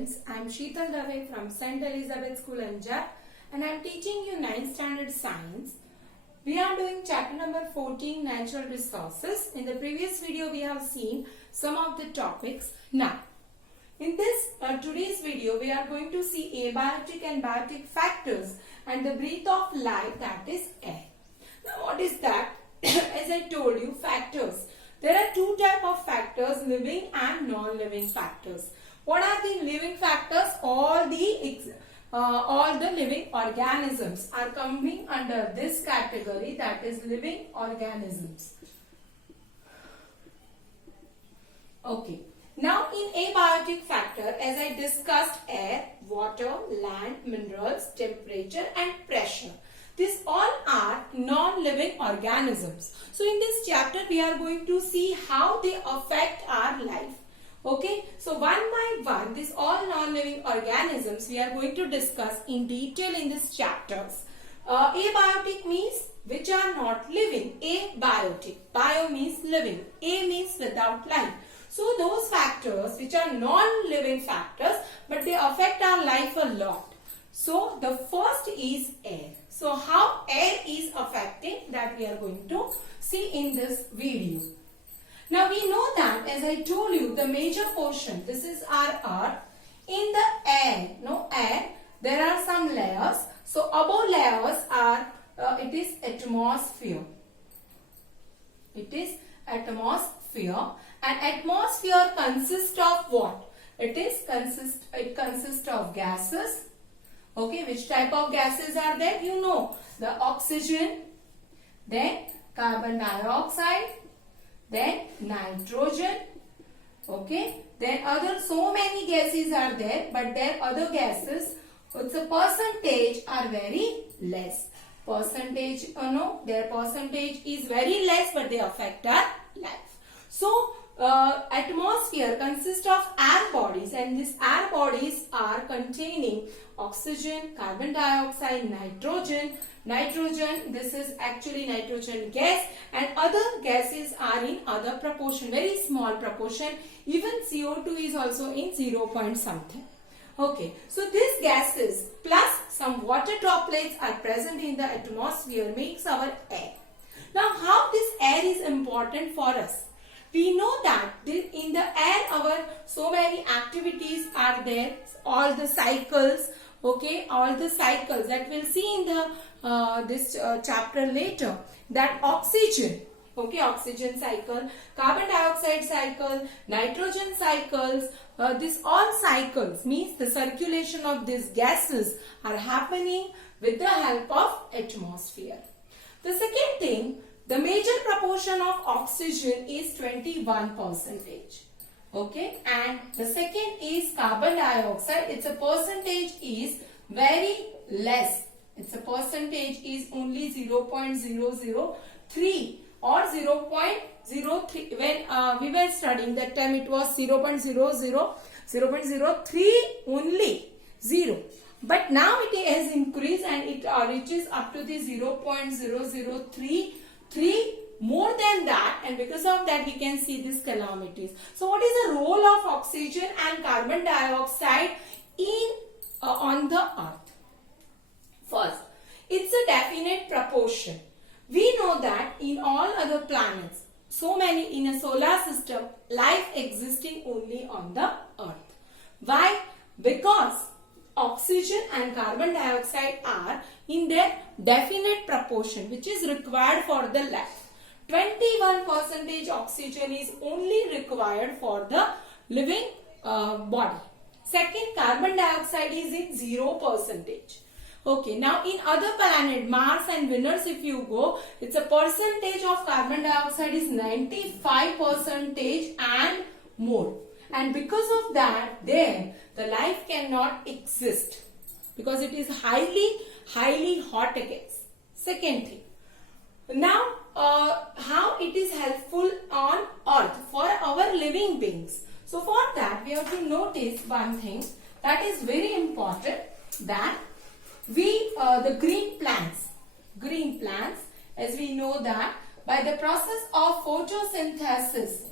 I'm Sheetal Dave from St. Elizabeth School, Anjar, and I'm teaching you 9th standard science. We are doing chapter number 14, natural resources. In the previous video, we have seen some of the topics. Now, in this today's video, we are going to see abiotic and biotic factors and the breath of life, that is air. Now, what is that? As I told you, factors. There are two types of factors, living and non-living factors. What are the living factors? All the living organisms are coming under this category, that is living organisms. Okay. Now in abiotic factor, as I discussed, air, water, land, minerals, temperature and pressure. These all are non-living organisms. So in this chapter we are going to see how they affect our life. Okay, so one by one, these all non-living organisms we are going to discuss in detail in this chapters. Abiotic means which are not living. Abiotic. Bio means living. A means without life. So those factors which are non-living factors, but they affect our life a lot. So the first is air. So how air is affecting, that we are going to see in this video. Now we know that, as I told you, the major portion, this is our earth. In the air, there are some layers. So above layers are, it is atmosphere. It is atmosphere. And atmosphere consists of what? It consists of gases. Okay, which type of gases are there? You know, the oxygen, then carbon dioxide, then nitrogen, okay, then so many gases are there, but their other gases, its a percentage are very less. Their percentage is very less, but they affect our life. So atmosphere consists of air bodies, and these air bodies are containing oxygen, carbon dioxide, nitrogen. This is actually nitrogen gas, and other gases are in other proportion, very small proportion. Even CO2 is also in 0 point something. Okay, so these gases plus some water droplets are present in the atmosphere makes our air. Now how this air is important for us? We know that in the air so many activities are there, all the cycles, okay, all the cycles that we'll see in the this chapter later, that oxygen, okay, oxygen cycle, carbon dioxide cycle, nitrogen cycles, this all cycles means the circulation of these gases are happening with the help of atmosphere. The second thing, the major proportion of oxygen is 21%. Okay, and the second is carbon dioxide. Its a percentage is very less. Its a percentage is only 0.003 or 0.03. When we were studying that time, it was 0.03 only, 0. But now it has increased and it reaches up to the 0.003. More than that, and because of that we can see these calamities. So what is the role of oxygen and carbon dioxide on the earth? First, it's a definite proportion. We know that in all other planets, so many in a solar system, life existing only on the earth. Why? Because oxygen and carbon dioxide are in their definite proportion which is required for the life. 21% oxygen is only required for the living body. Second, carbon dioxide is in 0%. Okay, now in other planet, Mars and Venus, if you go, it's a percentage of carbon dioxide is 95% and more. And because of that, there the life cannot exist because it is highly hot gas. Second thing, now how it is helpful on earth for our living beings. So for that we have to notice one thing that is very important, that the green plants, as we know that by the process of photosynthesis,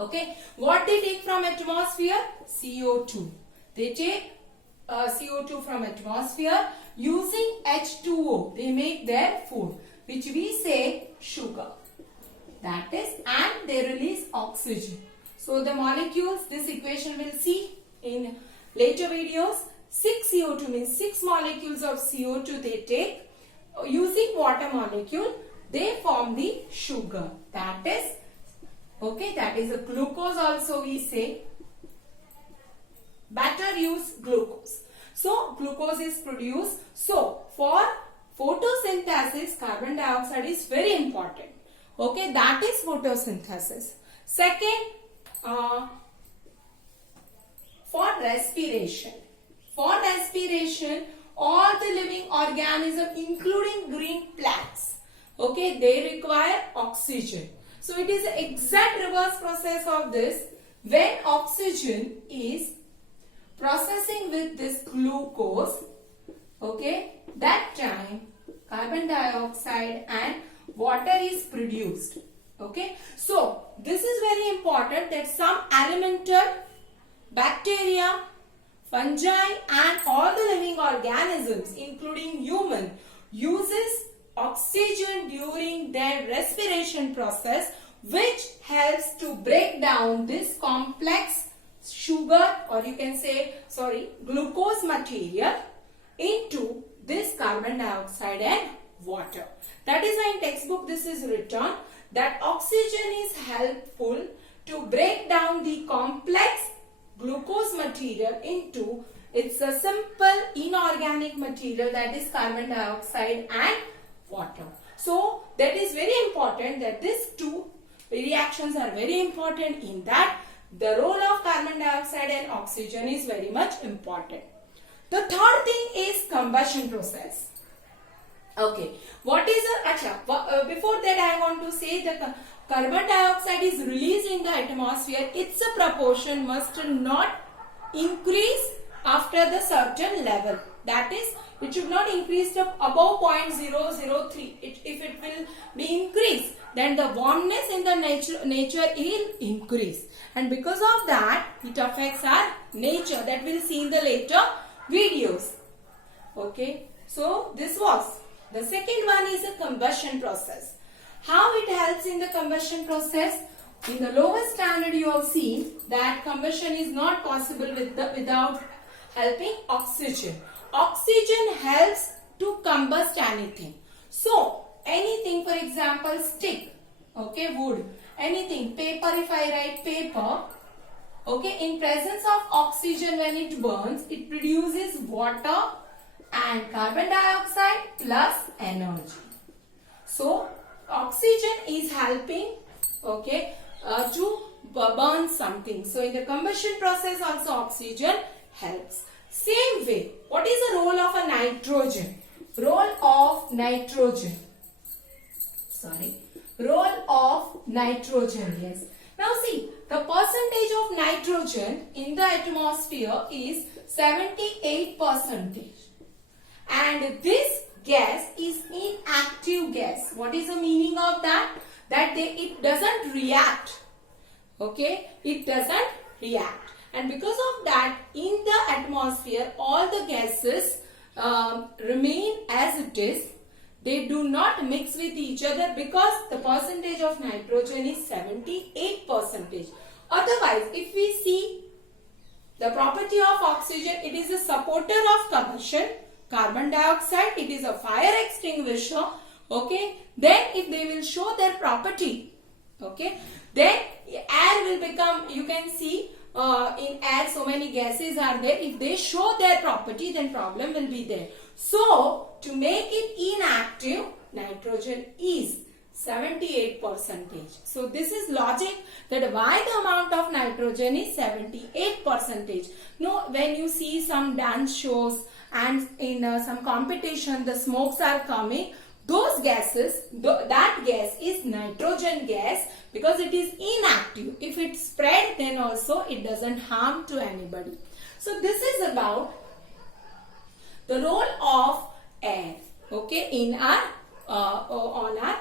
Okay, what they take from atmosphere? CO2. They take CO2 from atmosphere. Using H2O, they make their food, which we say sugar. That is, and they release oxygen. So the molecules, this equation we'll see in later videos. 6 CO2 means 6 molecules of CO2 they take. Using water molecule, they form the sugar. That is, okay, that is a glucose also we say. Better use glucose. So glucose is produced. So for photosynthesis, carbon dioxide is very important. Okay, that is photosynthesis. Second, for respiration. For respiration, all the living organisms, including green plants, okay, they require oxygen. So it is the exact reverse process of this. When oxygen is processing with this glucose, okay, that time carbon dioxide and water is produced. Okay, so this is very important that some elemental bacteria, fungi and all the living organisms including human uses oxygen during their respiration process, which helps to break down this complex sugar, or you can say glucose material into this carbon dioxide and water. That is why in textbook this is written that oxygen is helpful to break down the complex glucose material into it's a simple inorganic material, that is carbon dioxide and water. So that is very important that these two reactions are very important, in that the role of carbon dioxide and oxygen is very much important. The third thing is combustion process. Okay, what is before that I want to say that carbon dioxide is released in the atmosphere. Its proportion must not increase after the certain level. That is, it should not increase to above 0.003. If it will be increased, then the warmness in the nature will increase, and because of that it affects our nature. That we'll see in the later videos. Okay, so this was the second one is a combustion process. How it helps in the combustion process? In the lowest standard you have seen that combustion is not possible without helping oxygen. Oxygen helps to combust anything. So anything, for example stick, okay, wood, anything, paper, if I write paper, okay, in presence of oxygen when it burns, it produces water and carbon dioxide plus energy. So oxygen is helping, okay, to burn something. So in the combustion process also oxygen helps. Same way, what is the role of a nitrogen? Role of nitrogen. Role of nitrogen, yes. Now see, the percentage of nitrogen in the atmosphere is 78%. And this gas is inactive gas. What is the meaning of that? That it doesn't react. Okay, it doesn't react. And because of that, in the atmosphere, all the gases remain as it is. They do not mix with each other because the percentage of nitrogen is 78%. Otherwise, if we see the property of oxygen, it is a supporter of combustion. Carbon dioxide, it is a fire extinguisher. Okay, then if they will show their property, okay, then air will become, you can see in air so many gases are there. If they show their property, then problem will be there. So to make it inactive, nitrogen is 78%. So this is logic that why the amount of nitrogen is 78%. No, when you see some dance shows and in some competition, the smokes are coming, those gases, that gas is nitrogen gas because it is inactive. If it spread, then also it doesn't harm to anybody. So this is about the role of air, okay, in our on our